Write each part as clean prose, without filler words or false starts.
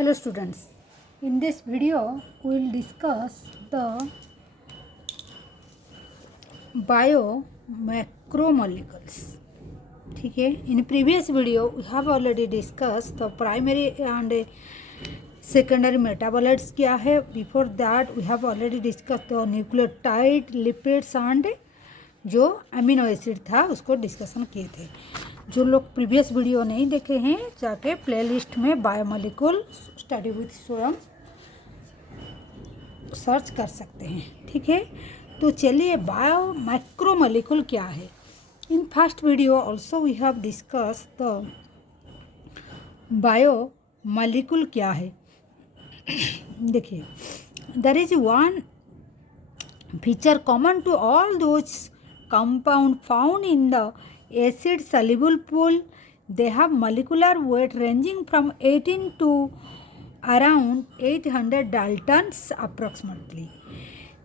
Hello students, in this video we will discuss the biomacromolecules. ठीक है, in previous video we have already discussed the primary and secondary metabolites क्या है. Before that we have already discussed the nucleotide, lipids and जो amino acid था उसको discussion किए थे. जो लोग प्रीवियस वीडियो नहीं देखे हैं जाके प्लेलिस्ट में बायोमोलिक्यूल स्टडी विथ स्वयं सर्च कर सकते हैं. ठीक है, तो चलिए बायोमैक्रोमोलिक्यूल क्या है. In first video also we have discussed the biomolecule क्या है. देखिए, there is one feature common to all those compound found in the acid soluble pool. They have molecular weight ranging from 18 to around 800 daltons approximately.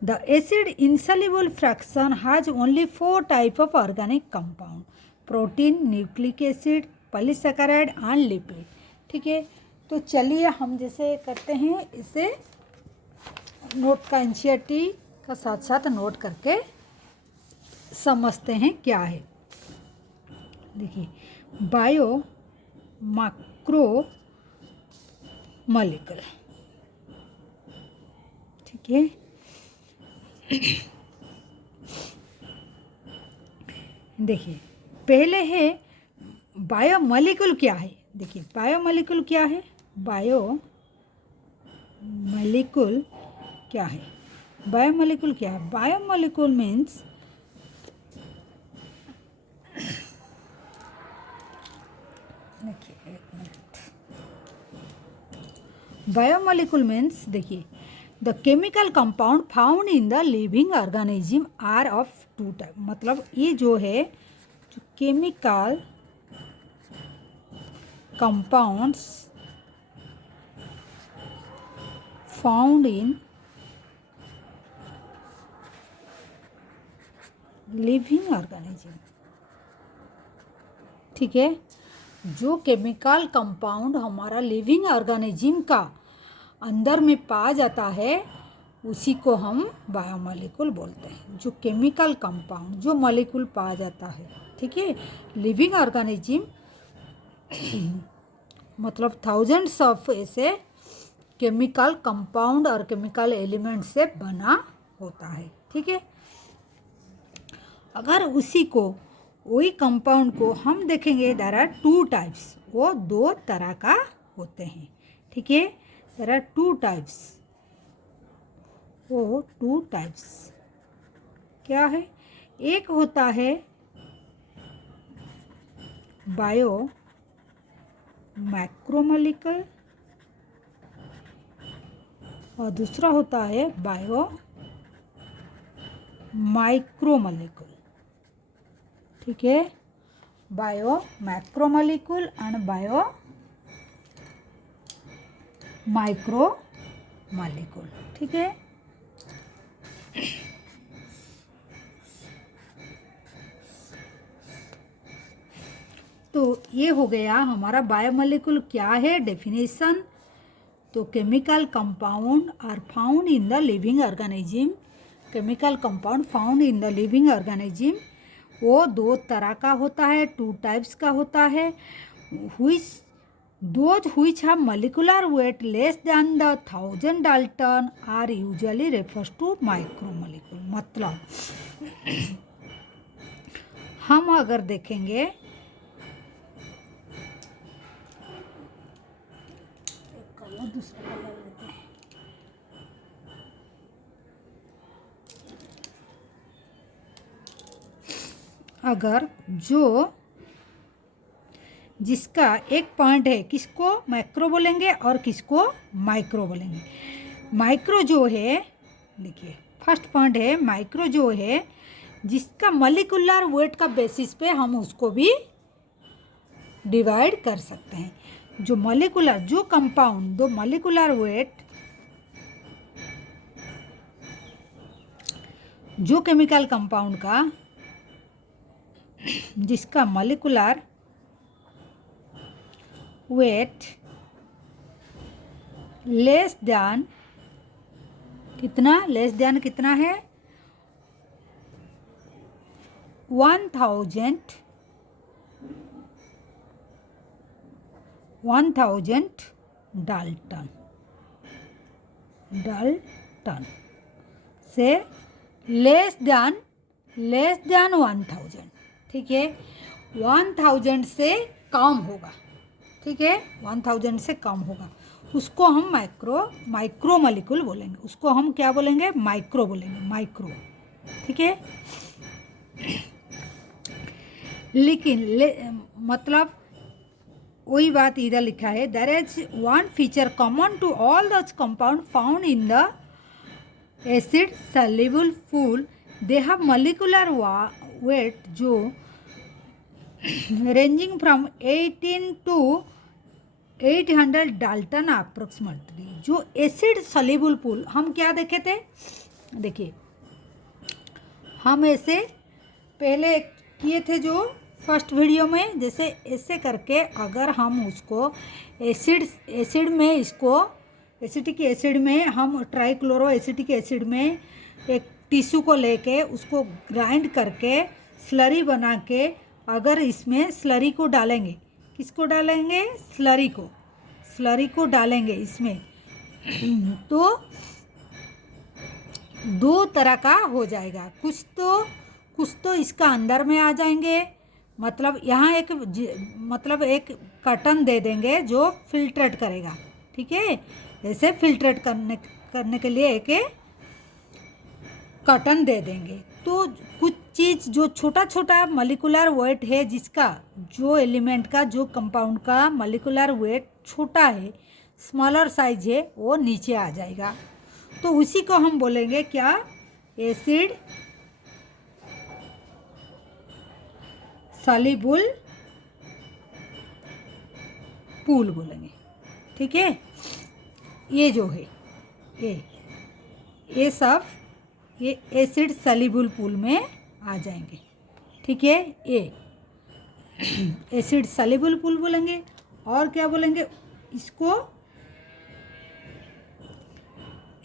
The acid insoluble fraction has only 4 types of organic compound: protein, nucleic acid, polysaccharide and lipid. ठीक है, तो चलिए हम जैसे करते हैं इसे note का एनसीईआरटी का साथ साथ नोट करके समझते हैं क्या है. देखिए, बायो मैक्रो मॉलिक्यूल. ठीक है, देखिए पहले है बायोमोलिक्यूल क्या है. देखिए बायोमोलिक्यूल क्या है. बायोमोलिक्यूल क्या है. बायोमोलिक्यूल क्या है. बायोमोलिक्यूल मीन्स देखिए एक मिनट. बायोमोलिक्यूल मीन्स देखिए the chemical compound found in the living organism are of 2 type. मतलब ये जो है जो chemical compounds found in living organism. ठीक है, जो केमिकल कंपाउंड हमारा लिविंग ऑर्गेनिज्म का अंदर में पाया जाता है उसी को हम बायोमोलिक्यूल बोलते हैं. जो केमिकल कंपाउंड जो मॉलिक्यूल पाया जाता है, ठीक है, लिविंग ऑर्गेनिज्म मतलब थाउजेंड्स ऑफ ऐसे केमिकल कंपाउंड और केमिकल एलिमेंट से बना होता है. ठीक है, अगर उसी को वही कंपाउंड को हम देखेंगे देयर आर 2 टाइप्स. वो 2 तरह का होते हैं. ठीक है, देयर आर 2 टाइप्स. वो 2 टाइप्स क्या है. एक होता है बायो मैक्रोमोलिक्यूल और दूसरा होता है बायो माइक्रोमोलिक्यूल. ठीक है, bio macromolecule and bio micromolecule. ठीक है, तो ये हो गया हमारा बायोमोलिक्यूल क्या है डेफिनेशन. तो chemical compound are found in the living organism. Chemical compound found in the living organism वो 2 तरह का होता है, 2 टाइप्स का होता है. Those which have molecular weight less than the 1000 Dalton are usually refers to micromolecule. मतलब हम अगर देखेंगे दूसरा कलर लेते हैं. अगर जो जिसका एक पॉइंट है किसको मैक्रो बोलेंगे और किसको माइक्रो बोलेंगे. माइक्रो जो है, देखिए फर्स्ट पॉइंट है माइक्रो जो है जिसका मॉलिक्यूलर वेट का बेसिस पे हम उसको भी डिवाइड कर सकते हैं. जो मॉलिक्यूलर जो कंपाउंड दो मॉलिक्यूलर वेट जो केमिकल कंपाउंड का जिसका मॉलिक्यूलर वेट लेस दैन कितना, लेस दैन कितना है 1000 डाल्टन से लेस दैन 1000, ठीक है। 1000 से कम होगा, ठीक है, 1000 से कम होगा, उसको हम माइक्रो मॉलिक्यूल बोलेंगे। उसको हम क्या बोलेंगे, माइक्रो बोलेंगे, माइक्रो, ठीक है। लेकिन मतलब वही बात इधर लिखा है, there is one feature common to all the compound found in the acid soluble pool, they have molecular weight जो ranging from 18 to 800 dalton approximately. जो एसिड सॉल्युबल पूल हम क्या देखे थे, देखिए हम ऐसे पहले किए थे जो फर्स्ट वीडियो में, जैसे ऐसे करके अगर हम उसको एसिड में, इसको एसिटिक एसिड में हम ट्राइक्लोरो एसिटिक एसिड में एक टिश्यू को लेके उसको ग्राइंड करके स्लरी बना के अगर इसमें स्लरी को डालेंगे, किसको डालेंगे, स्लरी को डालेंगे इसमें, तो दो तरह का हो जाएगा। कुछ तो इसका अंदर में आ जाएंगे, मतलब यहाँ एक कर्टन दे देंगे जो फिल्ट्रेट करेगा, ठीक है। ऐसे फिल्ट्रेट करने के लिए एक कर्टन दे देंगे। तो कुछ चीज़ जो छोटा मॉलिक्यूलर वेट है, जिसका जो एलिमेंट का, जो कंपाउंड का मॉलिक्यूलर वेट छोटा है, स्मॉलर साइज है, वो नीचे आ जाएगा। तो उसी को हम बोलेंगे क्या, एसिड सॉल्युबल पूल बोलेंगे, ठीक है। ये जो है ये सब ये एसिड सॉल्युबल पूल में आ जाएंगे, ठीक है। ये एसिड सॉल्युबल पूल बोलेंगे। और क्या बोलेंगे,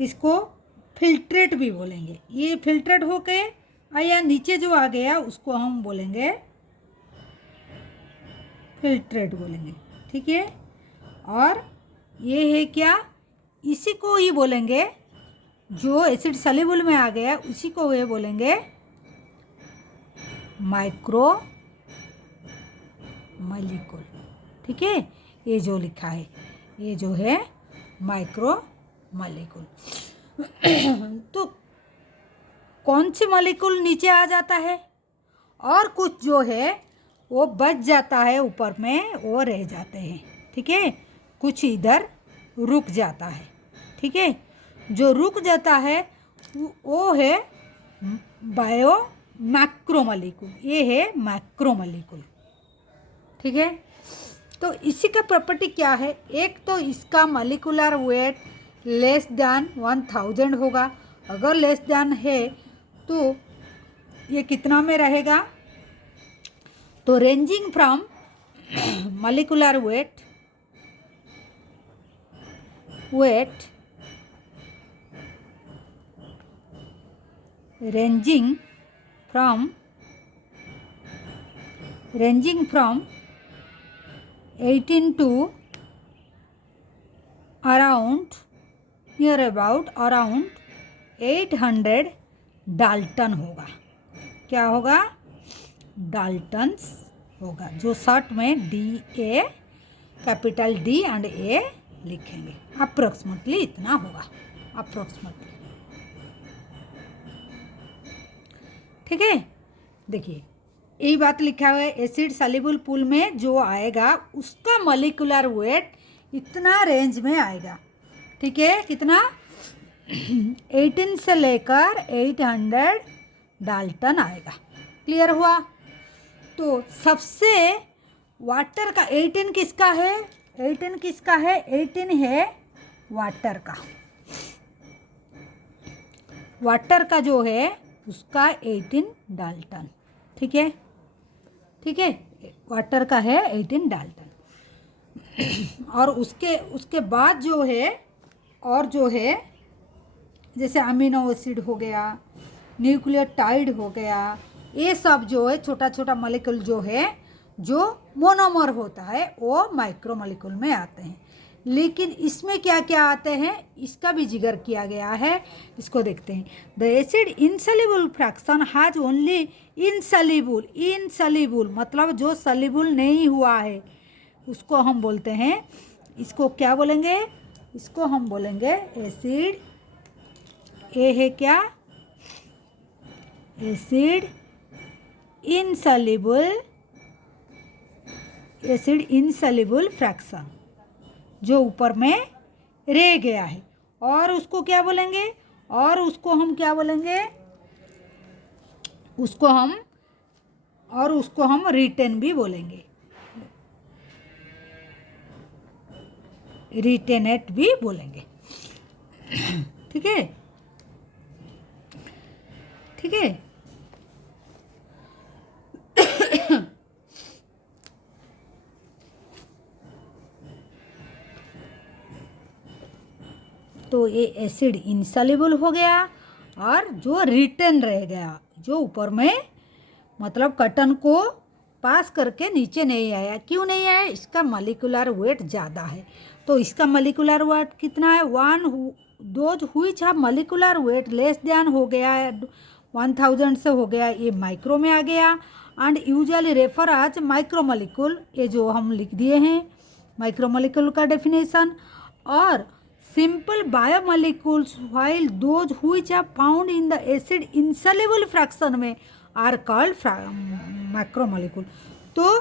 इसको फिल्ट्रेट भी बोलेंगे। ये फिल्ट्रेट होके या नीचे जो आ गया उसको हम बोलेंगे फिल्ट्रेट बोलेंगे, ठीक है। और ये है क्या, इसी को ही बोलेंगे, जो एसिड सॉल्युबल में आ गया उसी को ये बोलेंगे माइक्रो मॉलिक्यूल, ठीक है। ये जो लिखा है ये जो है माइक्रो मॉलिक्यूल। तो कौन सी मॉलिक्यूल नीचे आ जाता है, और कुछ जो है वो बच जाता है ऊपर में, वो रह जाते हैं, ठीक है। कुछ इधर रुक जाता है, ठीक है। जो रुक जाता है वो है बायो मैक्रोमोलिक्यूल, ये है मैक्रोमोलिक्यूल, ठीक है। तो इसी का प्रॉपर्टी क्या है, एक तो इसका मॉलिक्यूलर वेट लेस दैन 1000 होगा। अगर लेस दैन है तो ये कितना में रहेगा, तो ranging from molecular weight ranging from 18 to around around 800 Dalton होगा। क्या होगा, डाल्टन्स होगा, जो शॉर्ट में DA, capital D and A लिखेंगे। अप्रोक्सीमेटली इतना होगा, अप्रोक्सीमेटली, ठीक है। देखिए यही बात लिखा हुआ है, एसिड सॉल्युबल पूल में जो आएगा उसका मॉलिक्यूलर वेट इतना रेंज में आएगा, ठीक है। कितना, 18 से लेकर 800 डाल्टन आएगा। क्लियर हुआ। तो सबसे वाटर का 18 किसका है, 18 किसका है, 18 है वाटर का। वाटर का जो है उसका 18 डाल्टन, ठीक है, ठीक है। वाटर का है 18 डाल्टन। और उसके बाद जो है और जो है जैसे अमीनो एसिड हो गया, न्यूक्लियोटाइड हो गया, ये सब जो है छोटा छोटा मॉलिक्यूल जो है जो मोनोमर होता है वो माइक्रो मॉलिक्यूल में आते हैं। लेकिन इसमें क्या क्या आते हैं इसका भी जिक्र किया गया है, इसको देखते हैं। The acid insoluble fraction has only insoluble मतलब जो सॉल्युबल नहीं हुआ है उसको हम बोलते हैं, इसको क्या बोलेंगे, इसको हम बोलेंगे एसिड, ए है क्या, एसिड इनसॉल्युबल फ्रैक्शन जो ऊपर में रह गया है। और उसको क्या बोलेंगे, और उसको हम क्या बोलेंगे, उसको हम रिटेन भी बोलेंगे, रिटेनेट भी बोलेंगे। ठीक है, ठीक है। तो ये एसिड इनसॉल्युबल हो गया और जो रिटेन रह गया जो ऊपर में मतलब कटन को पास करके नीचे नहीं आया। क्यों नहीं आया, इसका मॉलिक्यूलर वेट ज़्यादा है। तो इसका मॉलिक्यूलर वेट कितना है, those which have molecular weight less than हो गया है 1000 से हो गया, ये माइक्रो में आ गया। And usually refer as micro molecule, ये जो हम लिख दिए हैं माइक्रो मॉलिक्यूल का डेफिनेशन। और simple biomolecules while those which are found in the acid insoluble fraction में are called macromolecule। तो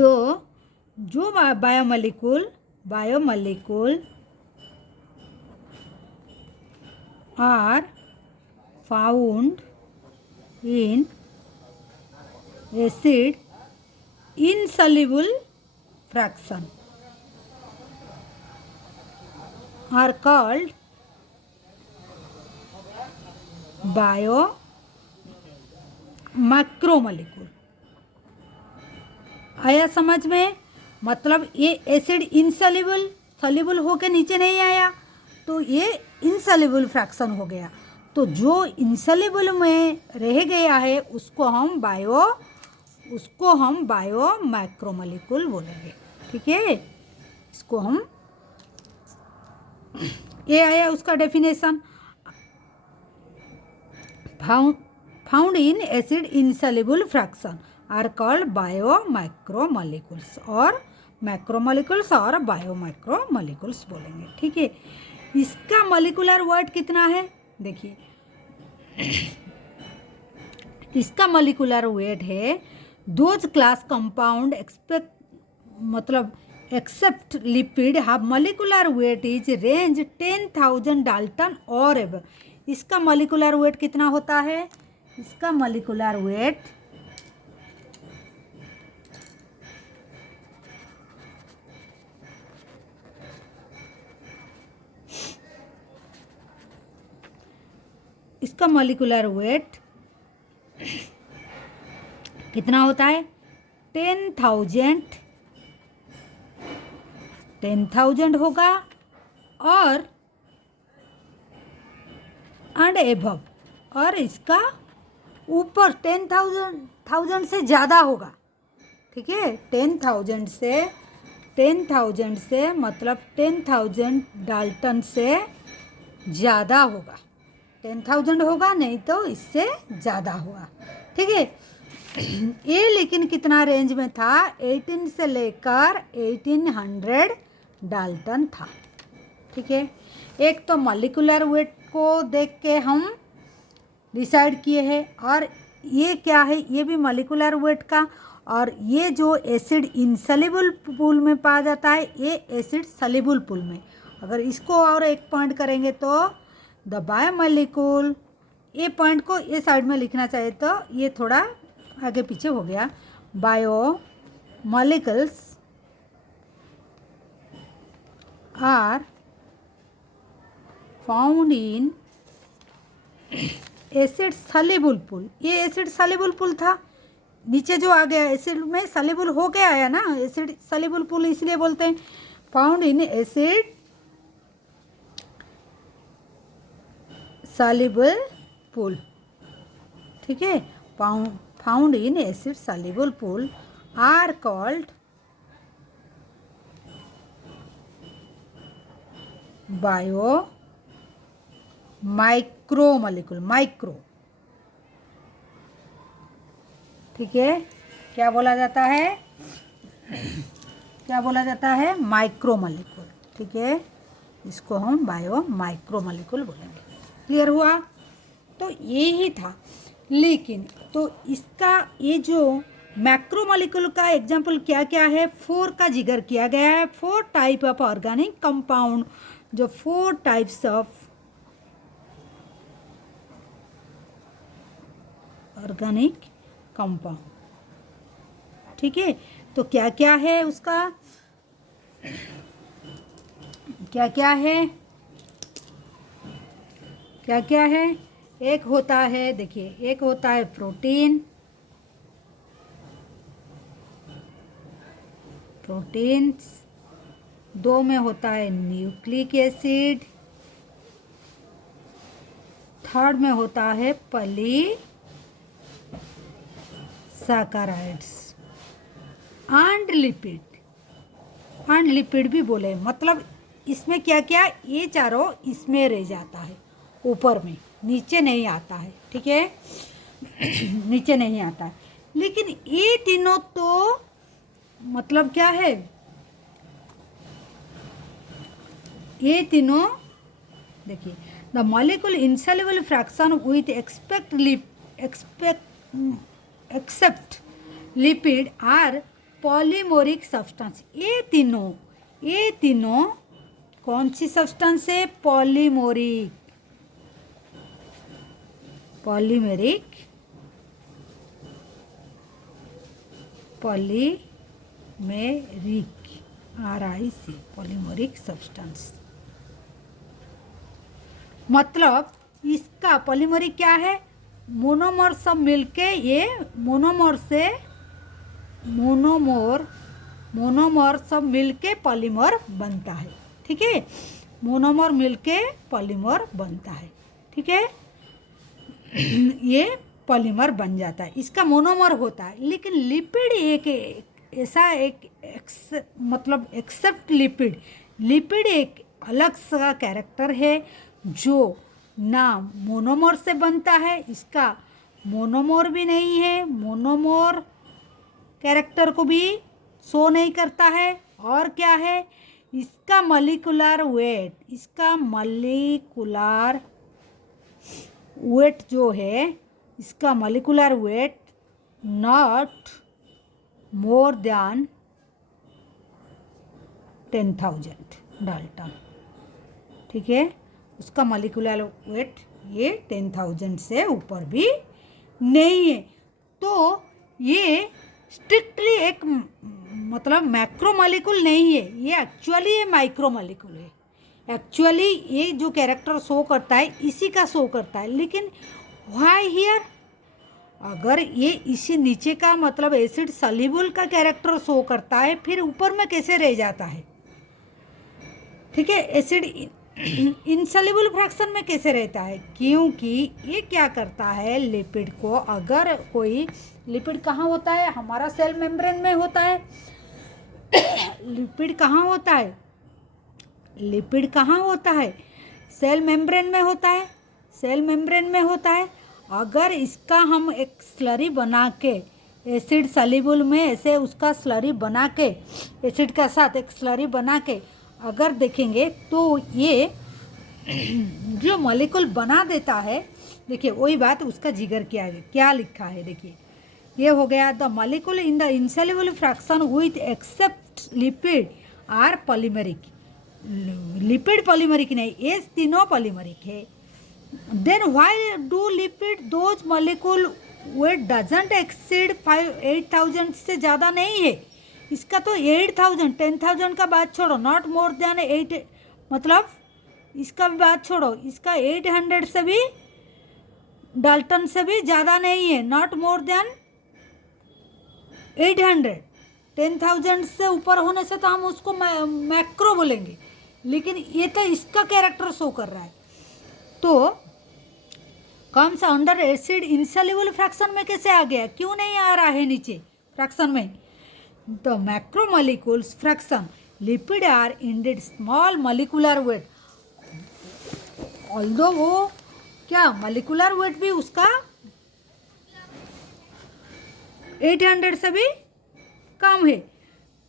दो जो biomolecule are found in acid insoluble fraction are called macromolecule। आया समझ में, मतलब ये एसिड सॉल्युबल होके नीचे नहीं आया तो ये इनसॉल्युबल फ्रैक्शन हो गया। तो जो इनसॉल्युबल में रह गया है उसको हम बायो मैक्रोमोलिक्यूल बोलेंगे। ठीक है, इसको हम, ये आया उसका definition, found in acid insoluble fraction are called bio macromolecules और मैक्रोमोलिक्यूल्स और बायो मैक्रोमोलिक्यूल्स बोलेंगे। ठीक है, इसका मॉलिक्यूलर वेट कितना है देखिए, इसका मॉलिक्यूलर वेट है those class compound except lipid have molecular weight is range 10,000 dalton और एबव। इसका मॉलिक्यूलर वेट कितना होता है, इसका मॉलिक्यूलर वेट कितना होता है 10,000 होगा और एंड एबव, और इसका ऊपर 10,000 से ज़्यादा होगा। ठीक है, 10,000 से मतलब 10,000 डाल्टन से ज़्यादा होगा, 10,000 होगा नहीं तो इससे ज़्यादा होगा। ठीक है, ये लेकिन कितना रेंज में था, 18 से लेकर 1800 डाल्टन था। ठीक है, एक तो मॉलिक्यूलर वेट को देख के हम डिसाइड किए हैं, और ये क्या है, ये भी मॉलिक्यूलर वेट का, और ये जो एसिड इनसॉल्युबल पूल में पाया जाता है ये एसिड सॉल्युबल पूल में। अगर इसको और एक पॉइंट करेंगे तो द बायोमोलिक्यूल, ये पॉइंट को ये साइड में लिखना चाहिए तो ये थोड़ा आगे पीछे हो गया। Biomolecules are found in acid soluble pool. ये एसिड सॉल्युबल पूल था, नीचे जो आ गया एसिड में सॉल्युबल हो गया है ना, एसिड सॉल्युबल पूल इसलिए बोलते हैं। Found in acid soluble pool, ठीक है, found in acid soluble pool are called bio micromolecule, micro, ठीक है, क्या बोला जाता है, क्या बोला जाता है, माइक्रोमोलिक्यूल, ठीक है, इसको हम बायो माइक्रोमोलिक्यूल बोलेंगे। क्लियर हुआ? तो ये ही था। लेकिन तो इसका ये जो मैक्रोमोलिक्यूल का एग्जाम्पल क्या क्या है, 4 का जिक्र किया गया है। 4 टाइप ऑफ ऑर्गेनिक कंपाउंड, जो 4 टाइप्स ऑफ ऑर्गेनिक कंपाउंड, ठीक है। तो क्या क्या है उसका, क्या क्या है, क्या क्या है, एक होता है, देखिए, एक होता है प्रोटीन, प्रोटीन्स, 2 में होता है न्यूक्लिक एसिड, 3rd में होता है polysaccharides and lipid, and lipid भी बोले, मतलब इसमें क्या क्या, ये चारों इसमें रह जाता है, ऊपर में, नीचे नहीं आता है, ठीक है, नीचे नहीं आता है। लेकिन ये तीनों तो मतलब क्या है, ये तीनों देखिए, the molecule insoluble fraction with except lipid are polymeric substance. ये तीनों कौन सी सब्सटेंस है, polymeric, polymeric, polymeric, RIC, polymeric substance, मतलब इसका पॉलीमरिक क्या है, मोनोमर सब मिलके, ये मोनोमर से मोनोमर सब मिलके पॉलीमर बनता है, ठीक है, मोनोमर मिलके पॉलीमर बनता है, ठीक है, ये पॉलीमर बन जाता है, इसका मोनोमर होता है। लेकिन लिपिड एक ऐसा मतलब एक्सेप्ट लिपिड एक अलग सा कैरेक्टर है जो ना मोनोमर से बनता है, इसका मोनोमर भी नहीं है, मोनोमर कैरेक्टर को भी शो नहीं करता है। और क्या है, इसका मॉलिक्यूलर वेट, इसका मॉलिक्यूलर वेट जो है, इसका molecular wait not more than 10,000 Dalton, ठीक है, उसका मॉलिक्यूलर वेट ये 10,000 से ऊपर भी नहीं है। तो ये स्ट्रिक्टली एक मतलब मैक्रोमोलिक्यूल नहीं है, ये एक्चुअली ये माइक्रोमोलिक्यूल है। एक्चुअली ये जो कैरेक्टर शो करता है इसी का शो करता है। लेकिन व्हाई हियर, अगर ये इसी नीचे का मतलब एसिड सॉल्युबल का कैरेक्टर शो करता है, फिर ऊपर में कैसे रह जाता है, ठीक है, एसिड इनसॉल्युबल फ्रैक्शन में कैसे रहता है, क्योंकि ये क्या करता है, लिपिड को, अगर कोई लिपिड कहाँ होता है, हमारा सेल मेम्ब्रेन में होता है। लिपिड कहाँ होता है, लिपिड कहाँ होता है, सेल मेम्ब्रेन में होता है, सेल मेम्ब्रेन में होता है। अगर इसका हम एक स्लरी बना के एसिड सॉल्युबल में ऐसे उसका स्लरी बना के, एसिड का साथ एक स्लरी बना के अगर देखेंगे तो ये जो मॉलिक्यूल बना देता है, देखिए वही बात उसका जिक्र किया है, क्या लिखा है, देखिए ये हो गया, the molecule in the insoluble fraction with except lipid are polymeric. Lipid polymeric नहीं, ये तीनों पॉलीमेरिक है। Then why do lipid those molecule weight doesn't exceed 8,000 से ज़्यादा नहीं है, इसका तो 8,000 10,000 का बात छोड़ो, नॉट मोर देन 8, मतलब इसका भी बात छोड़ो, इसका 800 से भी डाल्टन से भी ज़्यादा नहीं है, नॉट मोर देन 800, 10,000 से ऊपर होने से तो हम उसको मैक्रो बोलेंगे, लेकिन ये तो इसका कैरेक्टर शो कर रहा है। तो कौन सा अंडर एसिड इंसॉल्युबल फ्रैक्शन में कैसे आ गया, क्यों नहीं आ रहा है नीचे फ्रैक्शन में? The macromolecules fraction lipid are indeed small molecular weight, although वो क्या मोलिकुलर वेट भी उसका 800 से भी कम है।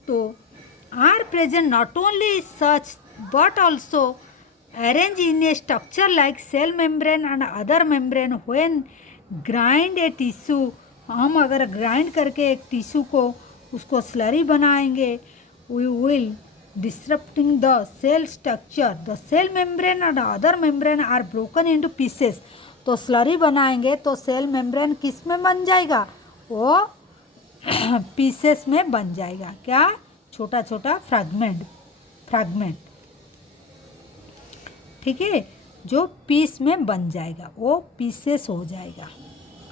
तो are present not only such but also arrange in a structure like cell membrane and other membrane when grind a tissue, हम अगर ग्राइंड करके एक टिश्यू को उसको स्लरी बनाएंगे, we will disturbing the cell structure, the cell membrane and other membrane are broken into pieces. तो slurry बनाएंगे तो सेल मेम्ब्रेन किस में बन जाएगा, वो पीसेस में बन जाएगा, क्या, छोटा छोटा फ्रैगमेंट, ठीक है, जो पीस में बन जाएगा वो पीसेस हो जाएगा,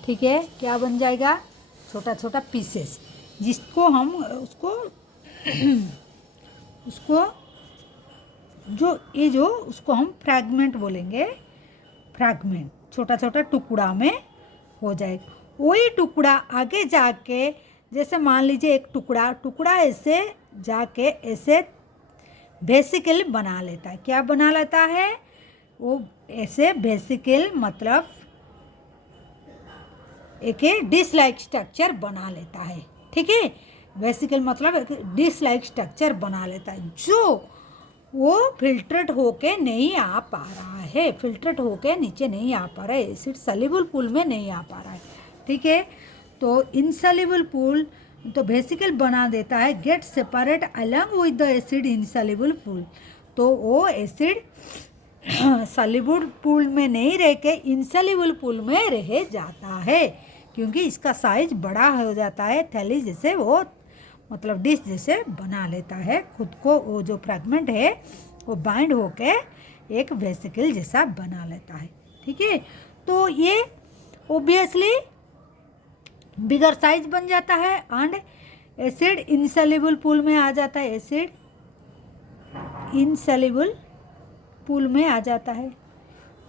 ठीक है, क्या बन जाएगा, छोटा छोटा पीसेस, जिसको हम उसको उसको हम फ्रैगमेंट बोलेंगे, फ्रैगमेंट छोटा छोटा टुकड़ा में हो जाएगा। वही टुकड़ा आगे जाके, जैसे मान लीजिए एक टुकड़ा ऐसे जाके ऐसे वेसिकल बना लेता है, क्या बना लेता है, वो ऐसे वेसिकल मतलब एक डिश लाइक स्ट्रक्चर बना लेता है, ठीक है, वेसिकल मतलब एक डिश लाइक स्ट्रक्चर बना लेता है, जो वो फिल्ट्रेट होके नहीं आ पा रहा है, फिल्ट्रेट होके नीचे नहीं आ पा रहा है, एसिड सॉल्युबल पूल में नहीं आ पा रहा है, ठीक है। तो इनसॉल्युबल पूल तो वेसिकल बना देता है, gate separate along with the acid insoluble pool, तो वो एसिड सॉल्युबल पूल में नहीं रह के इनसॉल्युबल पूल में रह जाता है, क्योंकि इसका साइज बड़ा हो जाता है, थैली जैसे वो मतलब डिश जैसे बना लेता है खुद को, वो जो फ्रैगमेंट है वो बाइंड होके एक वेसिकल जैसा बना लेता है, ठीक है। तो ये ओबियसली बिगर साइज बन जाता है एंड एसिड इनसॉल्युबल पूल में आ जाता है, एसिड इनसॉल्युबल पूल में आ जाता है।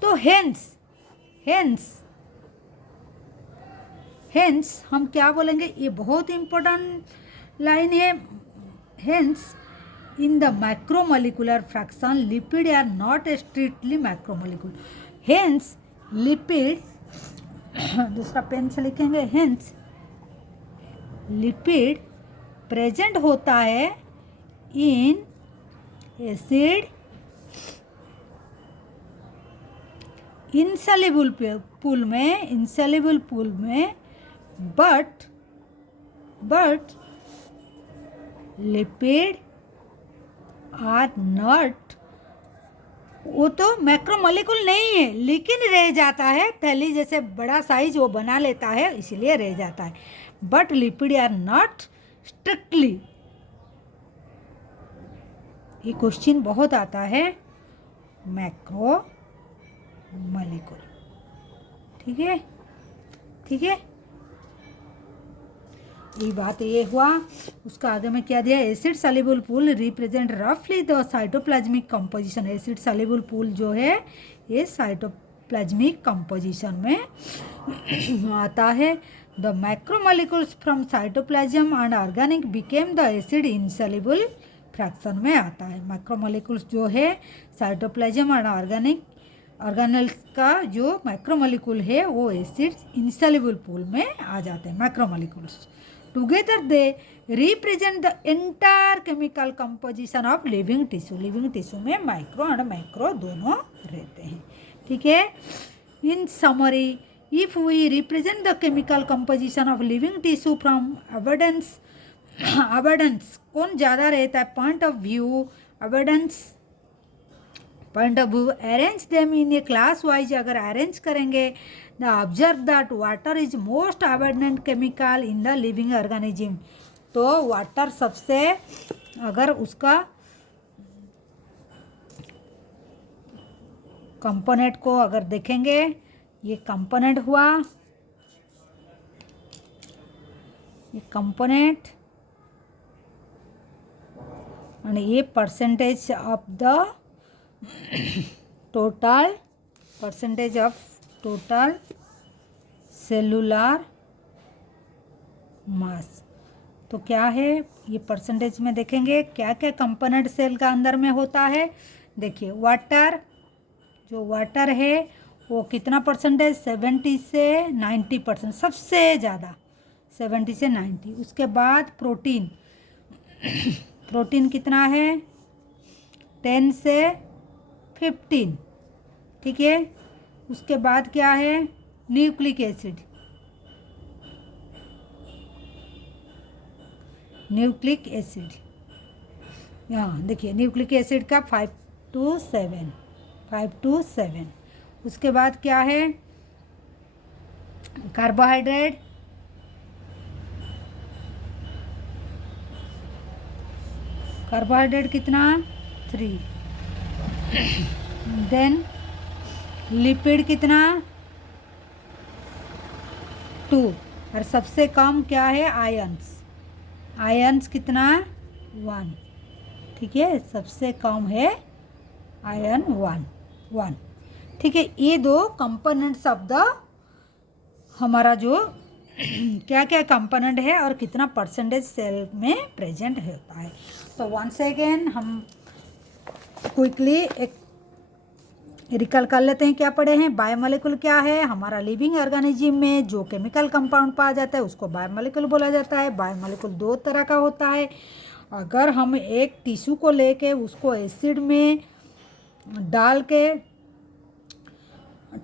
तो हेंस हम क्या बोलेंगे, ये बहुत इंपॉर्टेंट लाइन है, hence in the macromolecular fraction lipid are not strictly macromolecular, hence lipid दूसरा पेन से लिखेंगे, हेंस लिपिड प्रेजेंट होता है इन एसिड इनसॉल्युबल पूल में बट लिपिड आर नॉट, वो तो मैक्रोमोलिकुल नहीं है लेकिन रह जाता है, थैली जैसे बड़ा साइज वो बना लेता है इसलिए रह जाता है, but lipid are not strictly, ये क्वेश्चन बहुत आता है, मैक्रोमोलिकुल, ठीक है, ये बात ये हुआ। उसका आगे में क्या दिया, एसिड सॉल्युबल पूल रिप्रेजेंट रफली the cytoplasmic composition, acid soluble pool जो है ये साइटोप्लाज्मिक कंपोजिशन में आता है। The macromolecules from cytoplasm and organic became the acid insoluble fraction में आता है। मैक्रोमोलिक्यूल्स जो है साइटोप्लाज्म एंड ऑर्गेनल्स का जो मैक्रोमोलिक्यूल है वो एसिड इनसॉल्युबल पूल में आ जाते हैं macromolecules. Together they represent the entire chemical composition of living tissue, living tissue में माइक्रो एंड मैक्रो दोनों रहते हैं, ठीक है। In summary, if we represent the chemical composition of living tissue from abundance, कौन ज़्यादा रहता है, point of view, abundance point of view, arrange them in a class wise, अगर अरेंज करेंगे, the observe that water is most abundant chemical in the living organism, तो water सबसे, अगर उसका कंपोनेंट को अगर देखेंगे, ये कंपोनेंट हुआ, ये कंपोनेंट आणि ये percentage of the total cellular mass. तो क्या है ये परसेंटेज में देखेंगे क्या क्या कंपोनेंट सेल का अंदर में होता है। देखिए वाटर है वो कितना परसेंटेज 70 से 90%, सबसे ज़्यादा 70 से 90। उसके बाद प्रोटीन कितना है 10 से 15, ठीक है। उसके बाद क्या है न्यूक्लिक एसिड, यहाँ देखिए न्यूक्लिक एसिड का 5 to 7। उसके बाद क्या है कार्बोहाइड्रेट कितना 3, देन लिपिड कितना 2, और सबसे कम क्या है आयंस कितना 1, ठीक है। सबसे कम है आयन 1, ठीक है। ये दो कंपोनेंट्स ऑफ द हमारा जो क्या क्या कंपोनेंट है और कितना परसेंटेज सेल में प्रेजेंट होता है। तो वंस अगेन हम क्विकली एक रिकॉल कर लेते हैं क्या पढ़े हैं। बायोमोलिक्यूल क्या है, हमारा लिविंग ऑर्गेनिज्म में जो केमिकल कंपाउंड पाया जाता है उसको बायोमोलिक्यूल बोला जाता है। बायोमोलिक्यूल दो तरह का होता है। अगर हम एक टिश्यू को लेके उसको एसिड में डाल के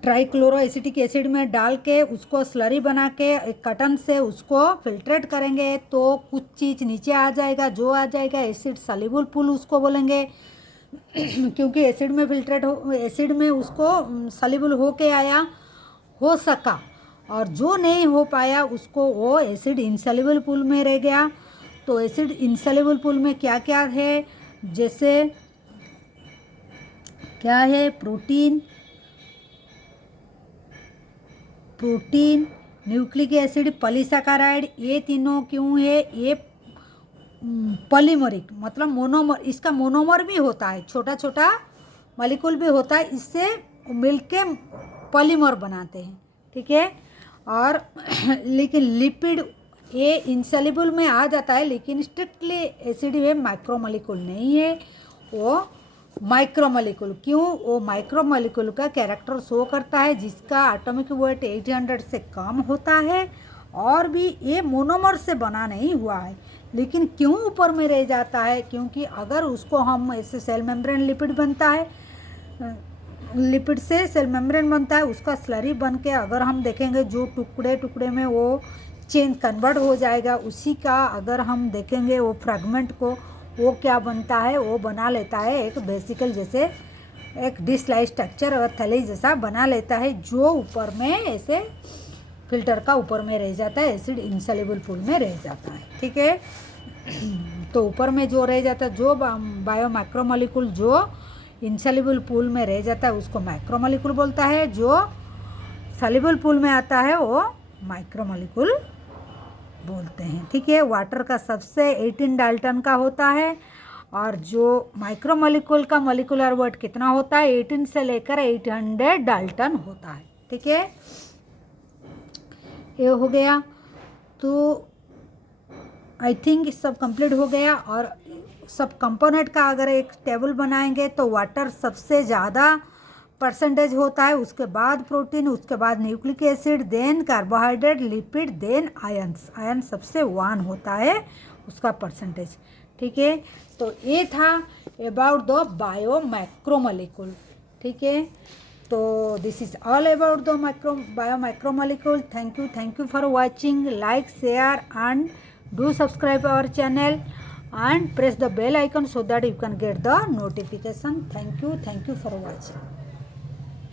ट्राइक्लोरोएसिटिक एसिड में डाल के उसको स्लरी बना के एक कटन से उसको फिल्ट्रेट करेंगे तो कुछ चीज़ नीचे आ जाएगा, जो आ जाएगा एसिड सॉल्युबल पूल उसको बोलेंगे क्योंकि एसिड में उसको सॉल्युबल होके आया हो सका, और जो नहीं हो पाया उसको वो एसिड इनसॉल्युबल पूल में रह गया। तो एसिड इनसॉल्युबल पूल में क्या क्या है, जैसे क्या है प्रोटीन, न्यूक्लिक एसिड, पॉलीसैकेराइड, ये तीनों क्यों है, ये पॉलीमरिक मतलब मोनोमर, इसका मोनोमर भी होता है, छोटा छोटा मॉलिक्यूल भी होता है, इससे मिलके पॉलीमर बनाते हैं, ठीक है। और लेकिन लिपिड ये इनसॉल्युबल में आ जाता है, लेकिन स्ट्रिक्टली एसिड में माइक्रोमोलिक्यूल नहीं है, वो माइक्रोमोलिक्यूल। क्यों, वो माइक्रोमोलिक्यूल का कैरेक्टर शो करता है जिसका एटॉमिक वेट 800 से कम होता है, और भी ये मोनोमर से बना नहीं हुआ है, लेकिन क्यों ऊपर में रह जाता है, क्योंकि अगर उसको हम ऐसे सेल मेम्ब्रेन लिपिड बनता है, लिपिड से सेल मेम्ब्रेन बनता है, उसका स्लरी बन के अगर हम देखेंगे जो टुकड़े टुकड़े में वो चेंज कन्वर्ट हो जाएगा, उसी का अगर हम देखेंगे वो फ्रैगमेंट को, वो क्या बनता है, वो बना लेता है एक बेसिकल जैसे एक डिश लाइक स्ट्रक्चर और थैली जैसा बना लेता है, जो ऊपर में ऐसे फिल्टर का ऊपर में रह जाता है, एसिड इनसॉल्युबल पूल में रह जाता है, ठीक है। तो ऊपर में जो रह जाता है, जो बायो माइक्रोमोलिक्यूल जो इनसॉल्युबल पूल में रह जाता है उसको माइक्रोमोलिक्यूल बोलता है, जो सॉल्युबल पूल में आता है वो माइक्रोमोलिक्यूल बोलते हैं, ठीक है। वाटर का सबसे 18 डाल्टन का होता है, और जो माइक्रोमोलिक्यूल का मोलिकुलर वेट कितना होता है 18 से लेकर 800 डाल्टन होता है, ठीक है। ये हो गया, तो आई थिंक सब कंप्लीट हो गया। और सब कंपोनेंट का अगर एक टेबल बनाएंगे तो वाटर सबसे ज़्यादा परसेंटेज होता है, उसके बाद प्रोटीन, उसके बाद nucleic acid, then carbohydrate, lipid, then ion सबसे 1 होता है उसका परसेंटेज, ठीक है। तो ये था अबाउट द बायो माइक्रोमोलिक्यूल, ठीक है। तो this is all about the bio micromolecule. Thank you for watching, like, share and do subscribe our channel and press the bell icon so that you can get the notification. Thank you for watching.